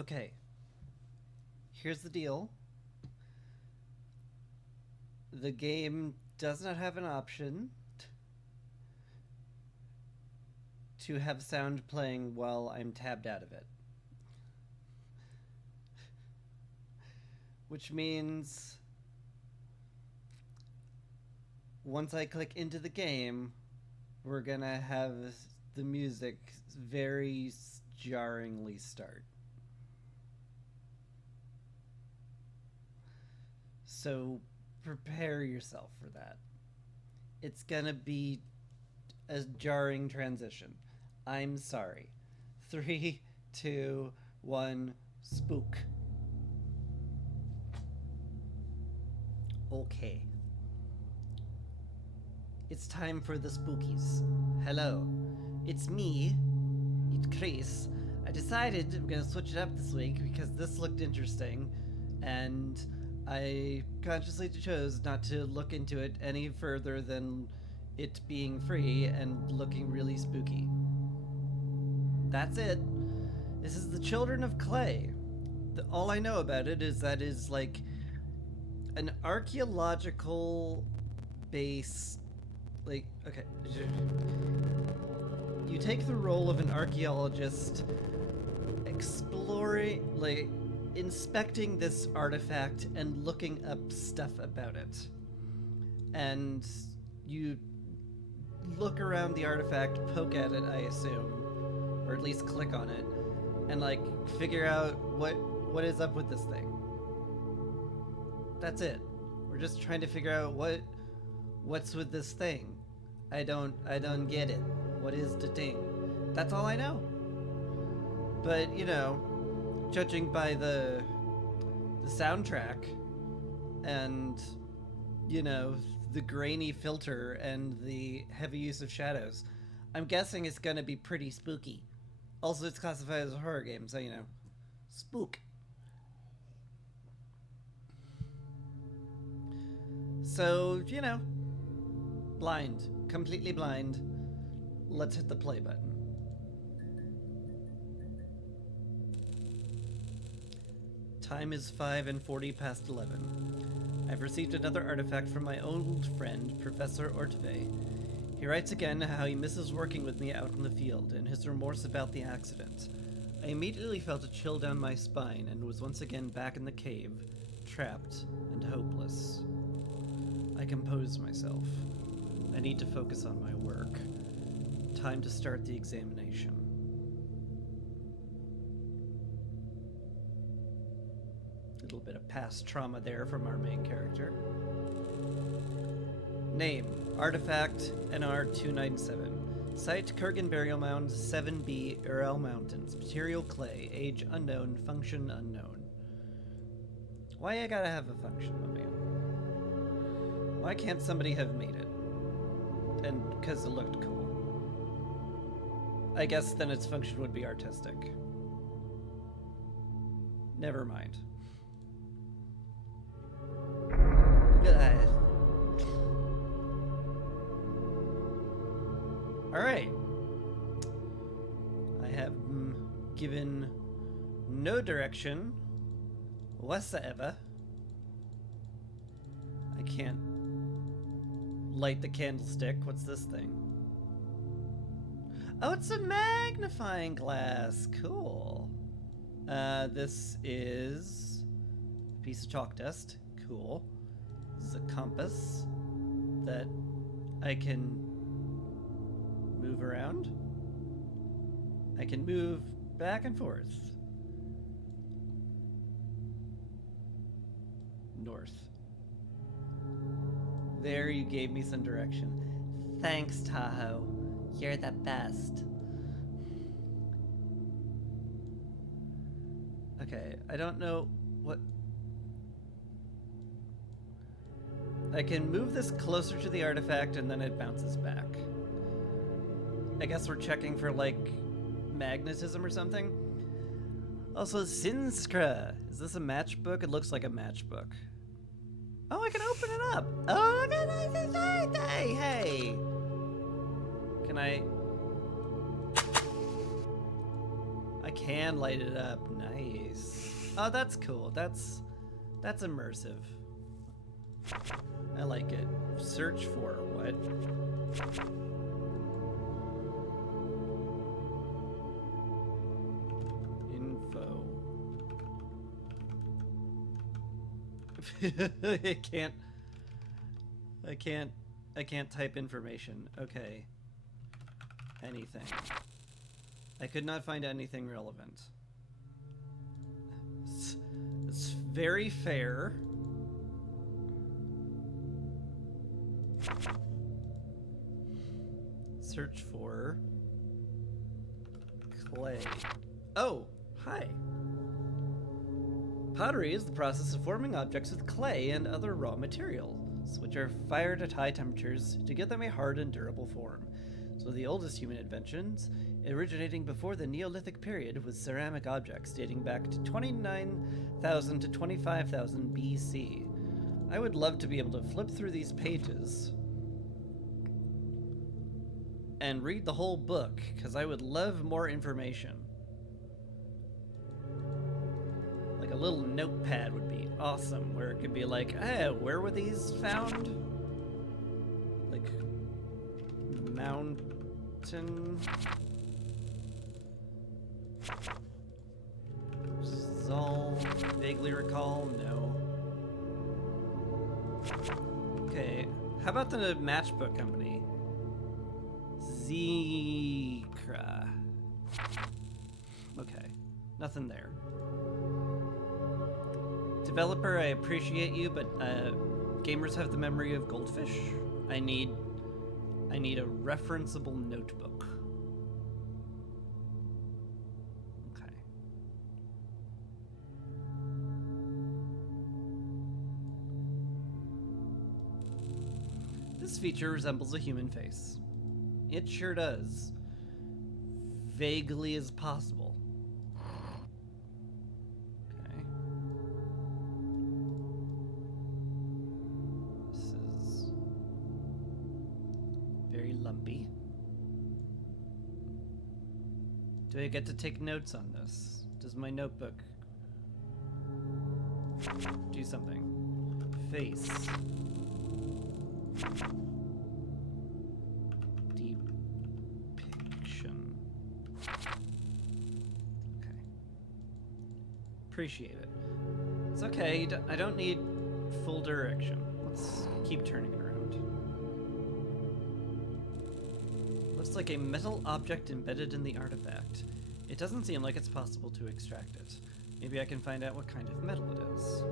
Okay, here's the deal. The game does not have an option to have sound playing while I'm tabbed out of it. Which means once I click into the game, we're gonna have the music very jarringly start. So prepare yourself for that. It's gonna be a jarring transition. I'm sorry. Three, two, one, spook. Okay. It's time for the spookies. Hello. It's me. It's Chris. I decided I'm gonna switch it up this week because this looked interesting, and I consciously chose not to look into it any further than it being free and looking really spooky. That's it. This is the Children of Clay. All I know about it is that is like an archaeological base. Like, okay. You take the role of an archaeologist exploring, like, inspecting this artifact and looking up stuff about it. And you look around the artifact, poke at it, I assume, or at least click on it, and like figure out what is up with this thing. That's it. We're just trying to figure out what's with this thing. I don't get it. What is the thing? That's all I know. But, you know, judging by the soundtrack and, you know, the grainy filter and the heavy use of shadows, I'm guessing it's gonna be pretty spooky. Also, it's classified as a horror game, so, you know, spook. So, you know, blind. Completely blind. Let's hit the play button. Time is 5:40 past 11. I've received another artifact from my old friend, Professor Ortve. He writes again how he misses working with me out in the field and his remorse about the accident. I immediately felt a chill down my spine and was once again back in the cave, trapped and hopeless. I compose myself. I need to focus on my work. Time to start the examination. A little bit of past trauma there from our main character. Name: Artifact NR297. Site: Kurgan Burial Mound, 7B, Ural Mountains. Material: clay. Age: unknown. Function: unknown. Why I gotta have a function, my man? Why can't somebody have made it? And because it looked cool. I guess then its function would be artistic. Never mind. Alright. I have given no direction whatsoever. I can't light the candlestick. What's this thing? Oh, it's a magnifying glass. Cool. This is a piece of chalk dust. Cool. This is a compass that I can move around. I can move back and forth. North. There, you gave me some direction. Thanks, Tahoe. You're the best. Okay, I don't know what... I can move this closer to the artifact and then it bounces back. I guess we're checking for, like, magnetism or something. Also, Sinskra. Is this a matchbook? It looks like a matchbook. Oh, I can open it up. Oh, look at that. Hey. Can I can light it up. Nice. Oh, that's cool. That's immersive. I like it. Search for what? Info. I can't type information. Okay. Anything. I could not find anything relevant. It's very fair. Search for clay. Oh, hi. Pottery is the process of forming objects with clay and other raw materials, which are fired at high temperatures to give them a hard and durable form. So the oldest human inventions, originating before the Neolithic period, was ceramic objects dating back to 29,000 to 25,000 BC. I would love to be able to flip through these pages and read the whole book, because I would love more information. Like a little notepad would be awesome, where it could be like, hey, where were these found? Like, mountain... Zal, vaguely recall? No. Okay, how about the matchbook company? Zekra. Okay, nothing there. Developer, I appreciate you, but gamers have the memory of goldfish. I need a referenceable notebook. Okay. This feature resembles a human face. It sure does. Vaguely as possible. Okay. This is very lumpy. Do I get to take notes on this? Does my notebook do something? Face. Depiction. Okay. Appreciate it. It's okay. I don't need full direction. Let's keep turning it around. Looks like a metal object embedded in the artifact. It doesn't seem like it's possible to extract it. Maybe I can find out what kind of metal it is.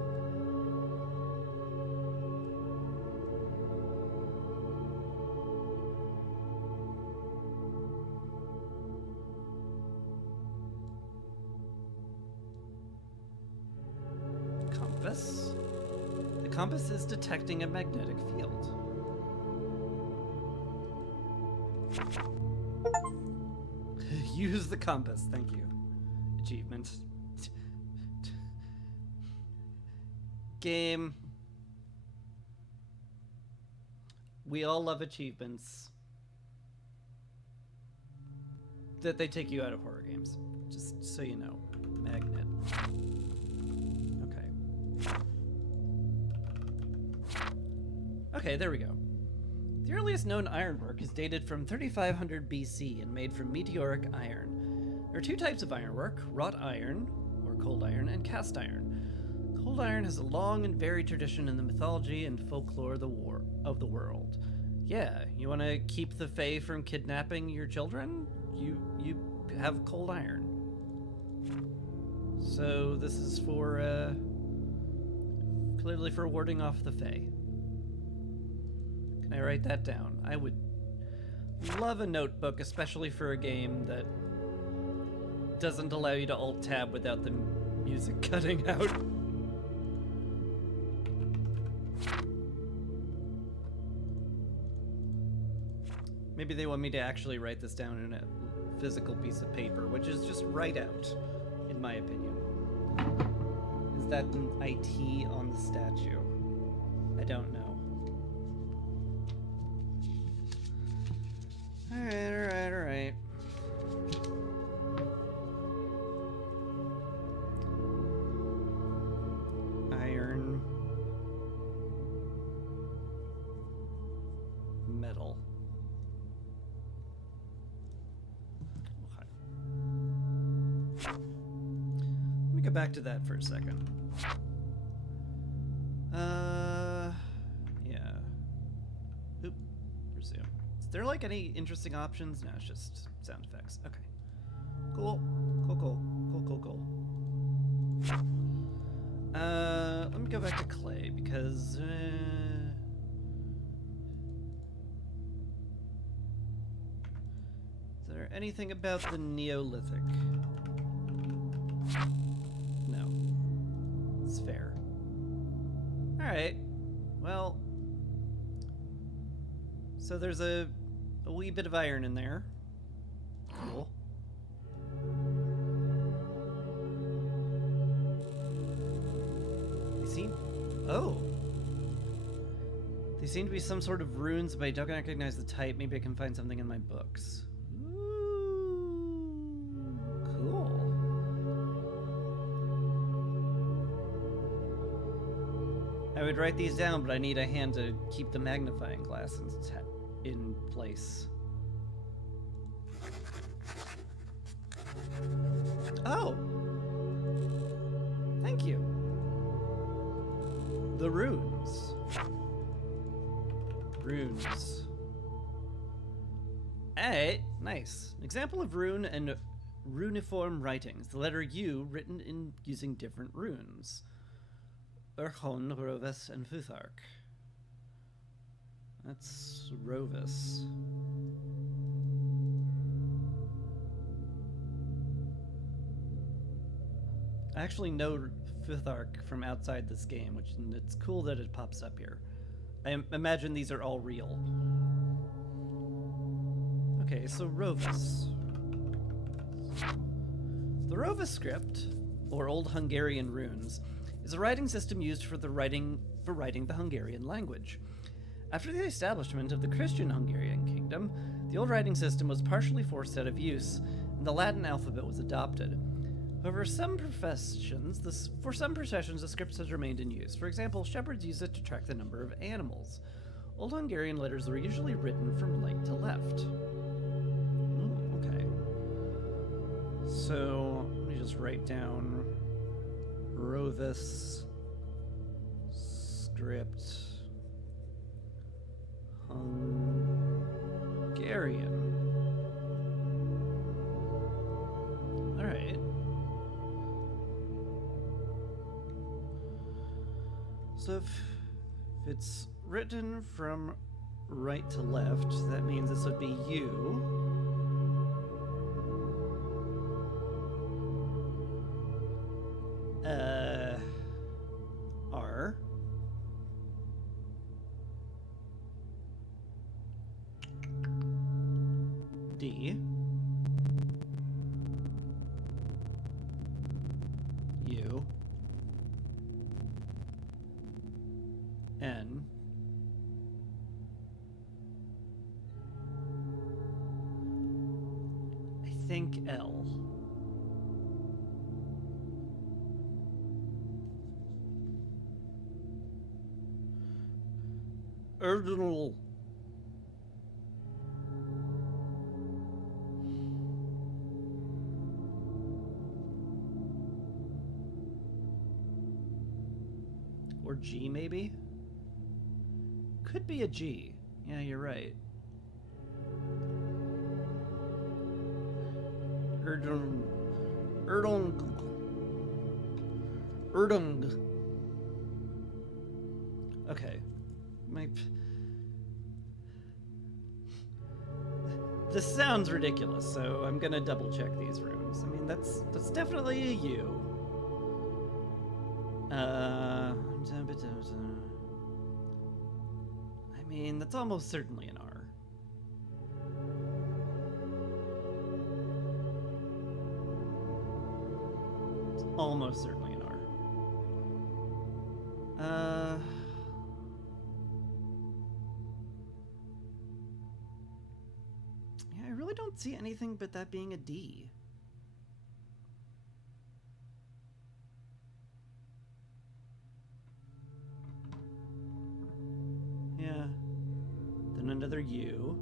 Compass? The compass is detecting a magnetic field. Use the compass, thank you. Achievement. Game. We all love achievements. That they take you out of horror games. Just so you know. Magnet. Okay. Okay, there we go. The earliest known ironwork is dated from 3500 BC and made from meteoric iron. There are two types of ironwork, wrought iron, or cold iron, and cast iron. Cold iron has a long and varied tradition in the mythology and folklore of the world. Yeah, you want to keep the Fae from kidnapping your children? You have cold iron. So this is for, clearly for warding off the Fae. Can I write that down? I would love a notebook, especially for a game that doesn't allow you to alt-tab without the music cutting out. Maybe they want me to actually write this down in a physical piece of paper, which is just write out, in my opinion. Is that an IT on the statue? I don't know. Alright. back to that for a second. Yeah. Oop. Resume. Is there like any interesting options? No, it's just sound effects. Okay. Cool. Cool. Let me go back to clay because is there anything about the Neolithic? No. It's fair. Alright. Well. So there's a wee bit of iron in there. Cool. Oh. They seem to be some sort of runes, but I don't recognize the type. Maybe I can find something in my books. Ooh, cool. I would write these down, but I need a hand to keep the magnifying glass in place. Oh! Thank you. The runes. Runes. Hey, nice. An example of rune and runiform writings. The letter U written in using different runes. Urhon, Rovis, and Futhark. That's Rovis. I actually know Futhark from outside this game, which it's cool that it pops up here. I imagine these are all real. Okay, so Rovis. The Rovis script, or Old Hungarian runes, is a writing system used for writing the Hungarian language. After the establishment of the Christian Hungarian kingdom, the old writing system was partially forced out of use, and the Latin alphabet was adopted. However, for some professions, the script has remained in use. For example, shepherds use it to track the number of animals. Old Hungarian letters were usually written from right to left. Okay. So, let me just write down Rovis script Hungarian. Alright. So if it's written from right to left, that means this would be U. R. D. U. N. I think L. Ordinal. Or G, maybe? Could be a G. Yeah, you're right. Erdung. Okay. This sounds ridiculous, so I'm gonna double check these rooms. I mean, that's definitely a U. I mean, that's almost certainly an R. It's almost certainly an R. Yeah, I really don't see anything but that being a D. Yeah. Then another U.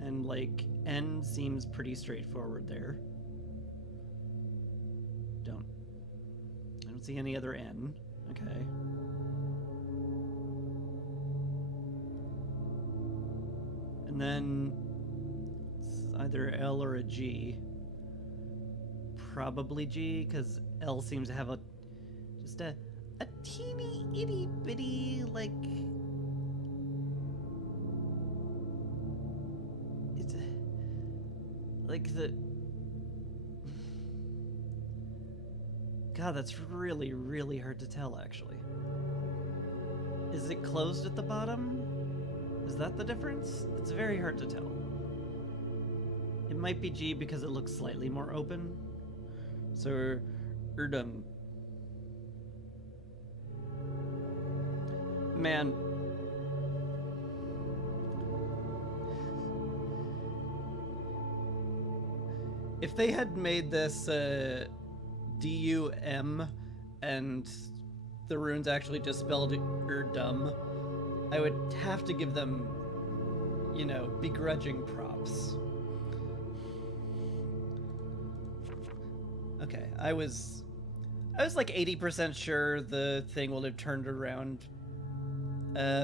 And, like, N seems pretty straightforward there. Don't see any other N. Okay. And then it's either L or a G. Probably G, because L seems to have just a teeny itty bitty, like, it's like the, God, that's really, really hard to tell, actually. Is it closed at the bottom? Is that the difference? It's very hard to tell. It might be G because it looks slightly more open. So, Erdung. Man. If they had made this D-U-M and the runes actually just spelled Erdum, I would have to give them, you know, begrudging props. Okay, I was like 80% sure the thing will have turned around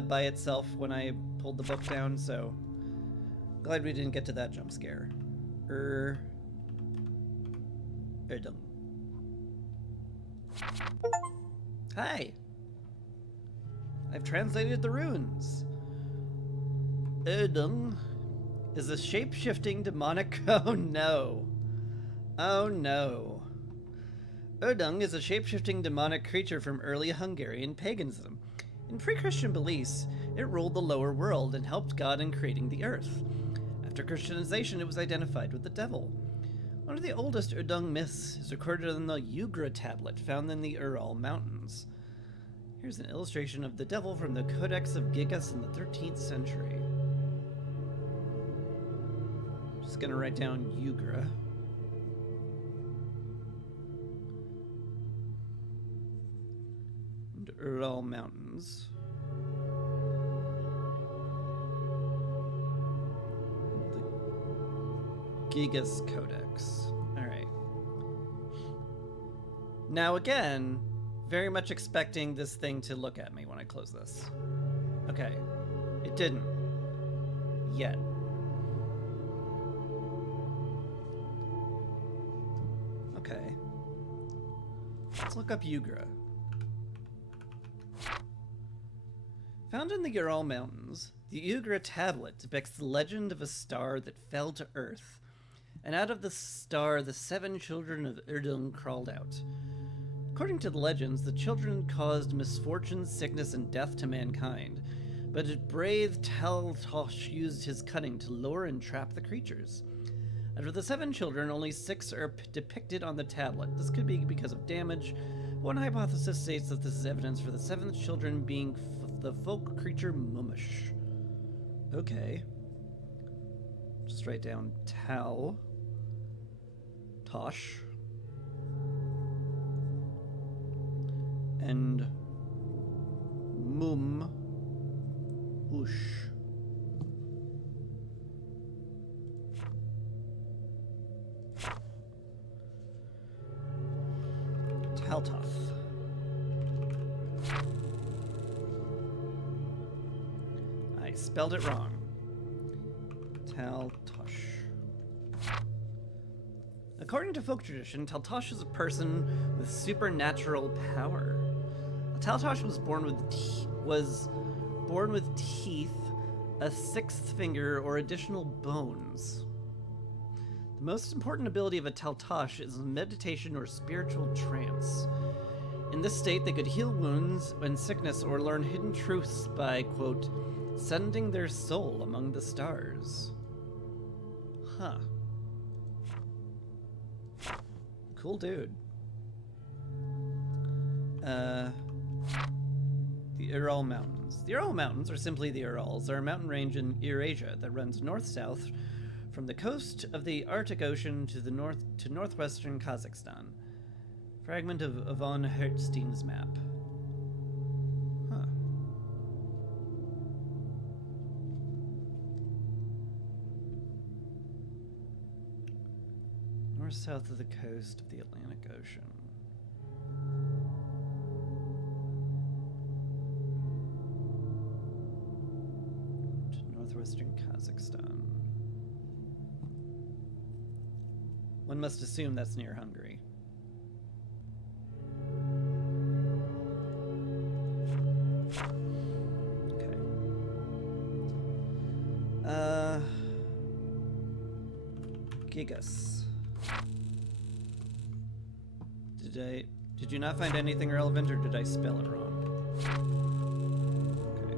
by itself when I pulled the book down, so glad we didn't get to that jump scare. Erdum. Hi. I've translated the runes. Erdung is a shape-shifting demonic. Oh no. Oh no. Erdung is a shape-shifting demonic creature from early Hungarian paganism. In pre-Christian beliefs, it ruled the lower world and helped God in creating the earth. After Christianization, it was identified with the devil. One of the oldest Erdung myths is recorded on the Ugra tablet found in the Ural Mountains. Here's an illustration of the devil from the Codex of Gigas in the 13th century. Just gonna write down Ugra. And Ural Mountains. The Gigas Codex. Alright. Now again, very much expecting this thing to look at me when I close this. Okay. It didn't. Yet. Okay. Let's look up Ugra. Found in the Ural Mountains, the Ugra tablet depicts the legend of a star that fell to Earth, and out of the star the 7 children of Erdung crawled out. According to the legends, the children caused misfortune, sickness, and death to mankind, but a brave Taltosh used his cunning to lure and trap the creatures. Out of the 7 children, only 6 are depicted on the tablet. This could be because of damage. One hypothesis states that this is evidence for the 7th children being the folk creature Mumush. Okay. Just write down Tosh. And Ush. Taltoth. I spelled it wrong. Taltosh. According to folk tradition, Taltosh is a person with supernatural power. Taltosh was born with teeth, a 6th finger, or additional bones. The most important ability of a Taltosh is meditation or spiritual trance. In this state, they could heal wounds and sickness or learn hidden truths by, quote, sending their soul among the stars. Huh. Cool dude. The Ural Mountains. The Ural Mountains, or simply the Urals, are a mountain range in Eurasia that runs north-south from the coast of the Arctic Ocean to the northwestern Kazakhstan. Fragment of von Hertstein's map. Huh. North-south of the coast of the Atlantic Ocean. northwestern Kazakhstan. One must assume that's near Hungary. Okay. Gigas. Did you not find anything relevant, or did I spell it wrong? Okay.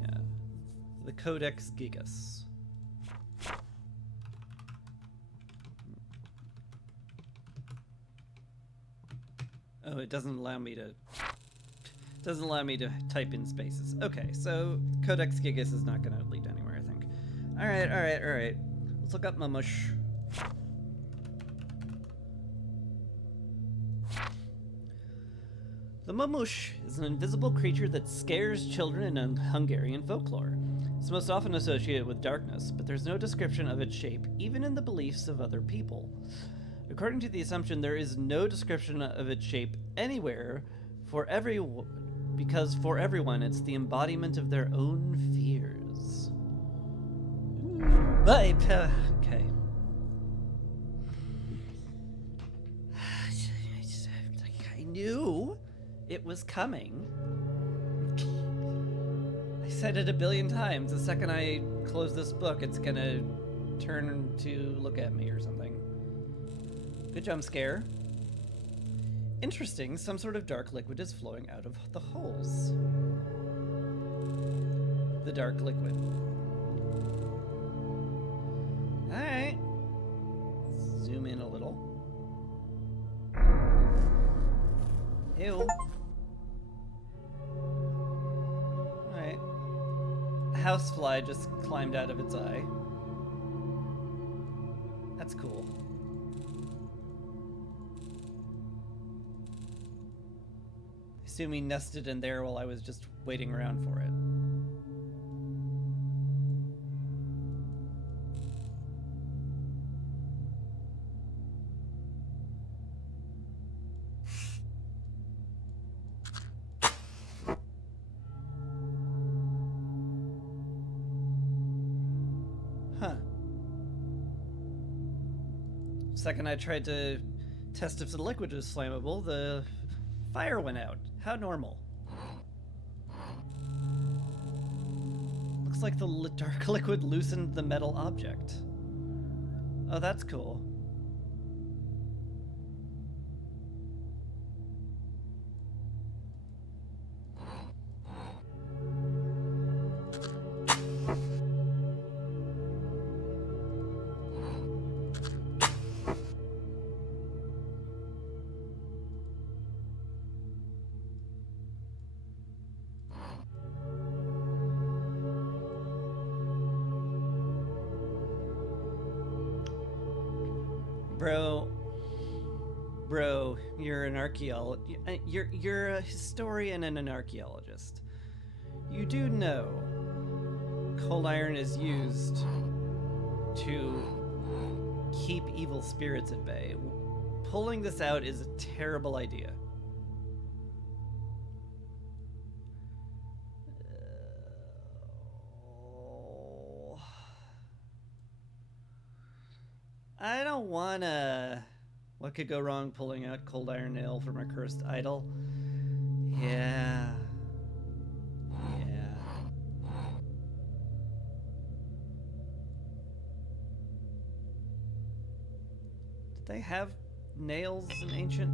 Yeah. The Codex Gigas. Oh, it doesn't allow me to type in spaces. Okay, so Codex Gigas is not going to lead anywhere, I think. All right. Let's look up Mamush. The Mamush is an invisible creature that scares children in Hungarian folklore. It's most often associated with darkness, but there's no description of its shape, even in the beliefs of other people. According to the assumption, there is no description of its shape anywhere because for everyone, it's the embodiment of their own fears. Okay. I knew it was coming. I said it 1 billion times. The second I close this book, it's gonna turn to look at me or something. Good jump scare. Interesting, some sort of dark liquid is flowing out of the holes. The dark liquid. Alright. Zoom in a little. Ew. Alright. A housefly just climbed out of its eye. That's cool. I assume he nested in there while I was just waiting around for it. Huh. Second I tried to test if the liquid was flammable, the fire went out. How normal. Looks like the dark liquid loosened the metal object. Oh, that's cool. Bro, you're an archaeologist. You're a historian and an archaeologist. You do know cold iron is used to keep evil spirits at bay. Pulling this out is a terrible idea. I don't wanna... What could go wrong pulling out cold iron nail from a cursed idol? Yeah. Did they have nails in ancient?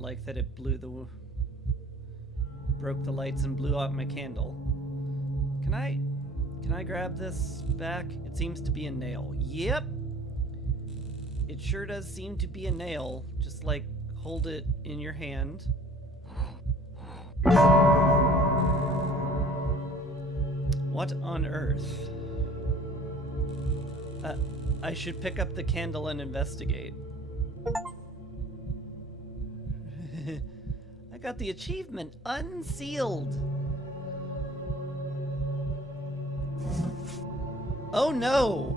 Like that it broke the lights and blew out my candle. Can I grab this back? It seems to be a nail. Yep. It sure does seem to be a nail. Just like hold it in your hand. What on earth? I should pick up the candle and investigate. I got the achievement, unsealed. Oh no!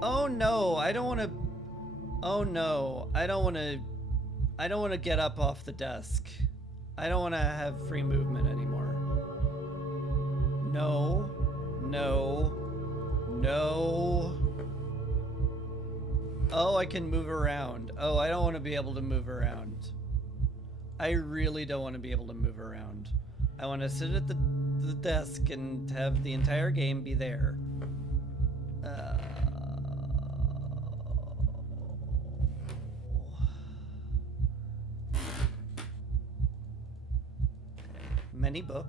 Oh no, I don't want to... Oh no, I don't want to get up off the desk. I don't want to have free movement anymore. No. No. No. Oh, I can move around. Oh, I don't want to be able to move around. I really don't want to be able to move around. I want to sit at the desk and have the entire game be there. Many book.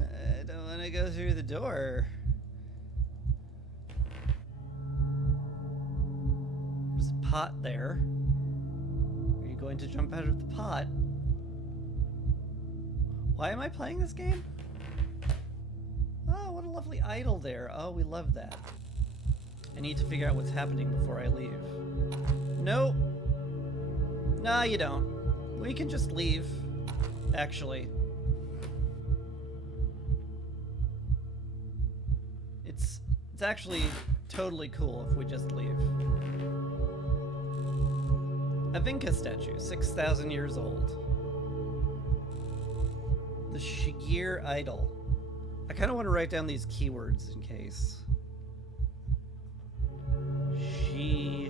I don't want to go through the door. There's a pot there. Are you going to jump out of the pot? Why am I playing this game? Oh, what a lovely idol there. Oh, we love that. I need to figure out what's happening before I leave. Nope. Nah, you don't. We can just leave, actually. It's actually totally cool if we just leave. A Vinca statue, 6,000 years old. The Shigir idol. I kind of want to write down these keywords in case. Shigir.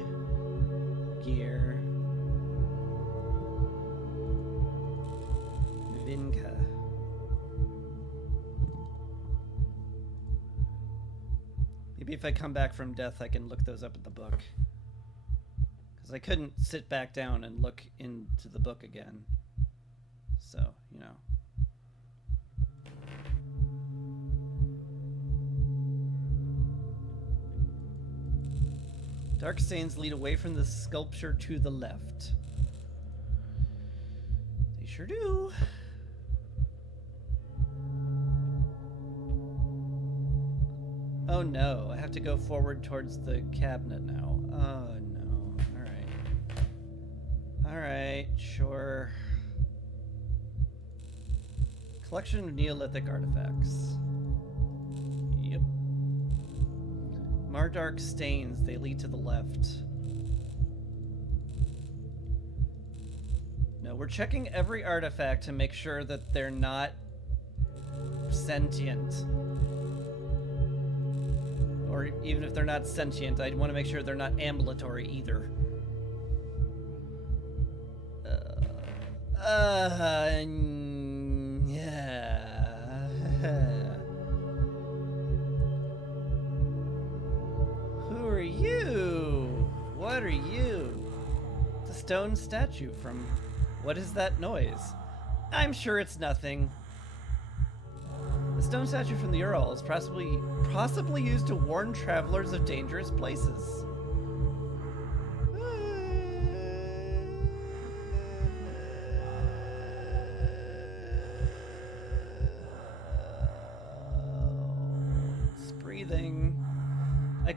Vinca. Maybe if I come back from death, I can look those up in the book. Because I couldn't sit back down and look into the book again. So, you know. Dark stains lead away from the sculpture to the left. They sure do. Oh no, I have to go forward towards the cabinet now. Oh no. Alright. Alright, sure. Collection of Neolithic artifacts. Yep. Mardark stains, they lead to the left. No, we're checking every artifact to make sure that they're not sentient. Or even if they're not sentient, I want to make sure they're not ambulatory either. Yeah. Who are you? What are you? It's a stone statue from... What is that noise? I'm sure it's nothing. The stone statue from the Ural is possibly used to warn travelers of dangerous places. It's breathing. I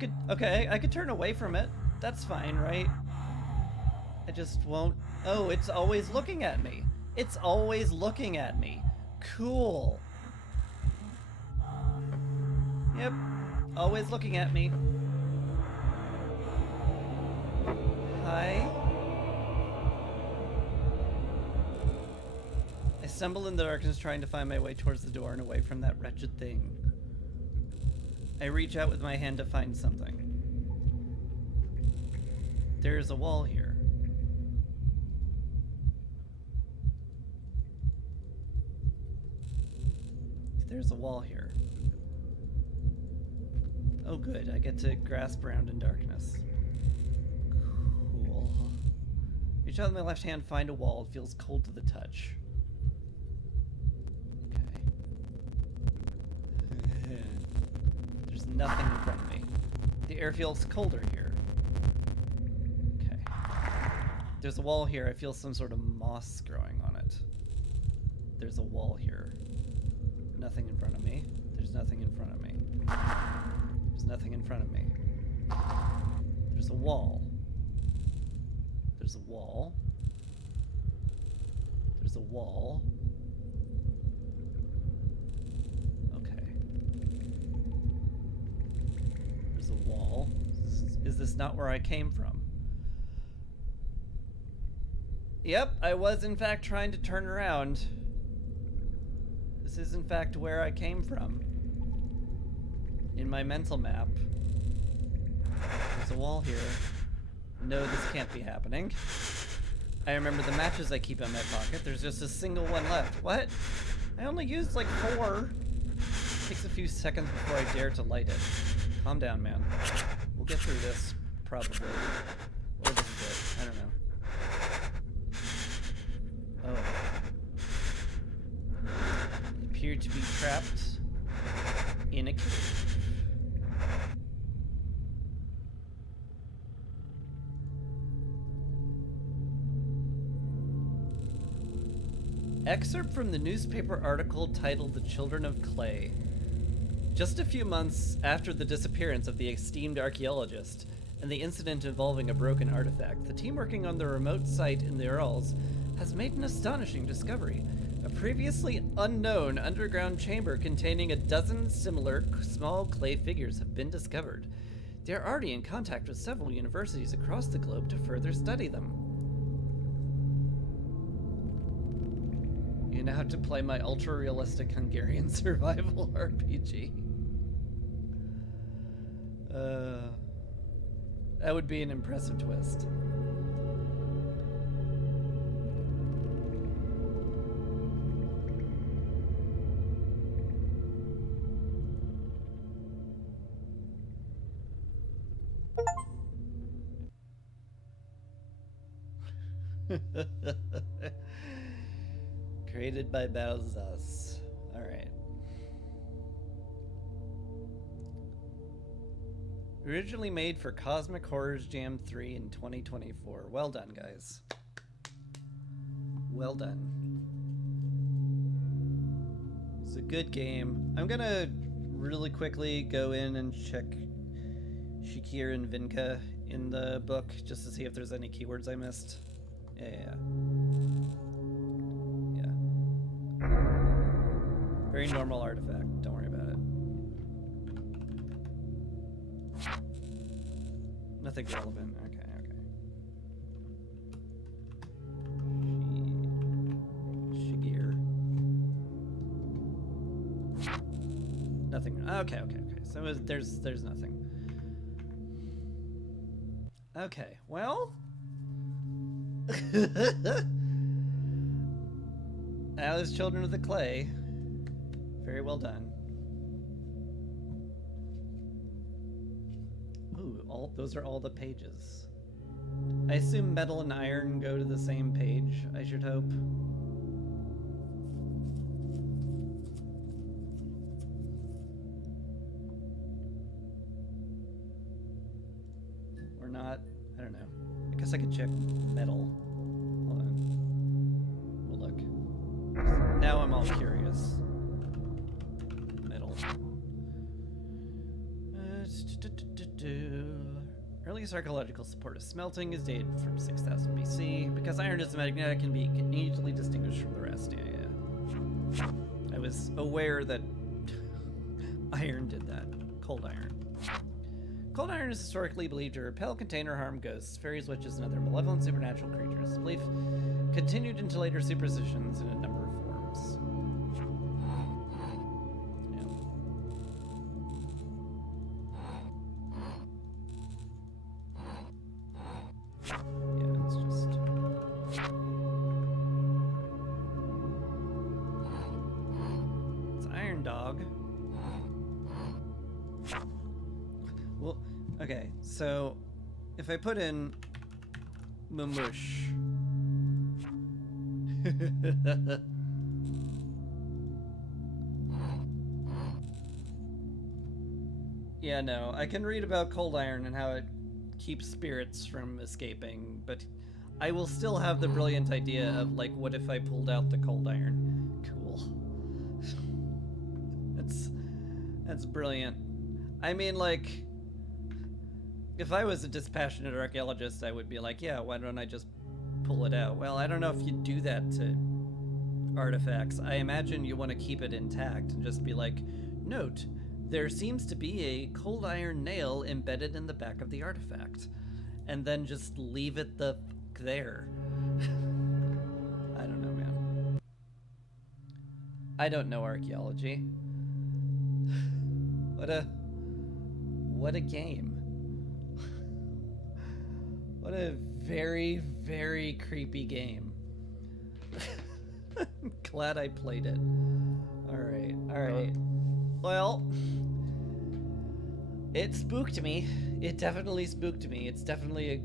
could turn away from it. That's fine, right? I just won't. Oh, it's always looking at me. It's always looking at me. Cool. Yep, always looking at me. Hi. I stumble in the darkness trying to find my way towards the door and away from that wretched thing. I reach out with my hand to find something. There's a wall here. There's a wall here. Oh good, I get to grasp around in darkness. Cool. Reach out with my left hand, find a wall. It feels cold to the touch. Okay. There's nothing in front of me. The air feels colder here. There's a wall here. I feel some sort of moss growing on it. There's a wall here. Nothing in front of me. There's nothing in front of me. There's nothing in front of me. There's a wall. There's a wall. There's a wall. Okay. There's a wall. Is this not where I came from? Yep, I was in fact trying to turn around. This is in fact where I came from. In my mental map. There's a wall here. No, this can't be happening. I remember the matches I keep in my pocket. There's just a single one left. What? I only used like 4. Takes a few seconds before I dare to light it. Calm down, man. We'll get through this, probably. Or this is it. I don't know. Oh. I appear to be trapped in a cave. Excerpt from the newspaper article titled "The Children of Clay." Just a few months after the disappearance of the esteemed archaeologist and the incident involving a broken artifact, the team working on the remote site in the Urals has made an astonishing discovery. A previously unknown underground chamber containing a dozen similar small clay figures have been discovered. They are already in contact with several universities across the globe to further study them. You now have to play my ultra-realistic Hungarian survival RPG. That would be an impressive twist. Created by Balzas. Alright. Originally made for Cosmic Horrors Jam 3 in 2024. Well done, guys. Well done. It's a good game. I'm gonna really quickly go in and check Shakir and Vinka in the book just to see if there's any keywords I missed. Yeah. Very normal artifact. Don't worry about it. Nothing relevant. Okay. Shigir. Nothing. Okay. So there's nothing. Okay. Well. Alice, Children of the Clay. Very well done. Ooh, those are all the pages. I assume metal and iron go to the same page, I should hope. Or not. I don't know. I guess I could check metal. Hold on. We'll look. Now I'm all curious. Earliest archaeological support of smelting is dated from 6000 BC. Because iron is magnetic, can be easily distinguished from the rest. Yeah. I was aware that iron did that. Cold iron. Cold iron is historically believed to repel, contain, or harm ghosts, fairies, witches, and other malevolent supernatural creatures. This belief continued into later superstitions in a number of forms. So, if I put in Mamush, yeah, no, I can read about cold iron and how it keeps spirits from escaping, but I will still have the brilliant idea of, like, what if I pulled out the cold iron? Cool. That's brilliant. I mean, like, if I was a dispassionate archaeologist, I would be like, yeah, why don't I just pull it out? Well, I don't know if you do that to artifacts. I imagine you want to keep it intact and just be like, note, there seems to be a cold iron nail embedded in the back of the artifact. And then just leave it the fuck there. I don't know, man. I don't know archaeology. What a game. What a very, very creepy game. I'm glad I played it. Alright. Well, it spooked me. It definitely spooked me. It's definitely a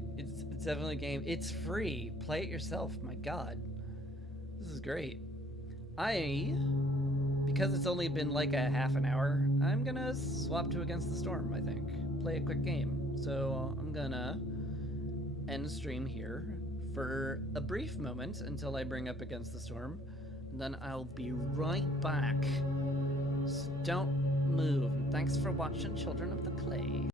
game. It's free. Play it yourself. My god. This is great. Because it's only been like a half an hour, I'm gonna swap to Against the Storm, I think. Play a quick game. So I'm gonna end the stream here for a brief moment until I bring up Against the Storm. And then I'll be right back. So don't move. Thanks for watching Children of the Clay.